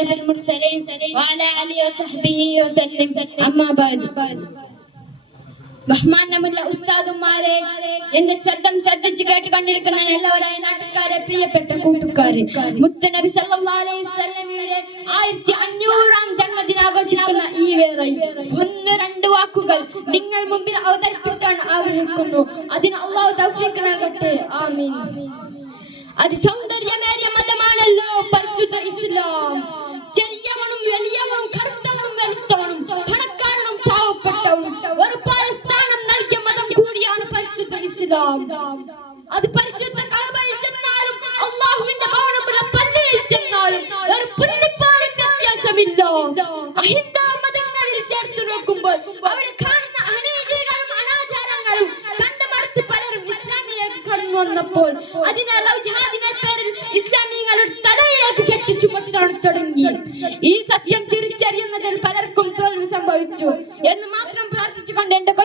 അഷ്റഫുൽ മുർസലീൻ വഅലാ ആലിഹി വസഹ്ബിഹി വസല്ലം. അമ്മാ ബഅദ്. ബഹുമാനമുള്ള ഉസ്താദുമാരെ, എന്റെ ശ്രദ്ധിച്ച് കേട്ടുകൊണ്ടിരിക്കുന്ന എല്ലാവരായ നാട്ടുകാരെ, പ്രിയപ്പെട്ട കൂട്ടുകാരെ, മുത്തുനബി സല്ലല്ലാഹു അലൈഹി വസല്ലമയുടെ 1500-ാം ജന്മദിനം ആഘോഷിക്കുന്ന ഈ വേളയിൽ ഒന്ന് രണ്ട് വാക്കുകൾ നിങ്ങൾ മുമ്പിൽ അവതരിപ്പിക്കാൻ ആഗ്രഹിക്കുന്നു. അതിന് അല്ലാഹു തൗഫീഖ് നൽകട്ടെ. ആമീൻ. അതിസൗന്ദര്യമേറിയ മതമാണല്ലോ പരിശുദ്ധ ഇസ്ലാം. ചെറിയവനും വലിയവനും കറുത്തവനും വെളുത്തവനും പണക്കാരനും പാവപ്പെട്ടവനും ഒരുപോലെ സ്ഥാനം നൽകിയ മതം കൂടിയാണ് പരിശുദ്ധ ഇസ്ലാം. അത് പരിശുദ്ധ കഅബയിൽ ചെന്നാലും അല്ലാഹുവിന്റെ ഭവനമുള്ള പള്ളിയിൽ ചെന്നാലും ഒരു പുല്ലിപ്പോലും വ്യത്യാസമില്ല. അഹിന്ദു മതങ്ങളിൽ ചേർത്ത് നോക്കുമ്പോൾ അവിടെ കാണുന്ന അനീതികളും അനാചാരങ്ങളും കണ്ടുമടുത്ത് പലരും ഇസ്ലാമിലേക്ക് കടന്നു വന്നപ്പോൾ അതിനെ ജിഹാദിന്റെ പേരിൽ ഇസ്ലാമികളുടെ തലയിലേക്ക് കെട്ടിച്ചുമത്താൻ തുടങ്ങി. ഈ സത്യം തിരിച്ചറിയുന്നതിൽ പലർക്കും തോൽവി സംഭവിച്ചു എന്ന് മാത്രം പ്രാർത്ഥിച്ചുകൊണ്ട് എന്റെ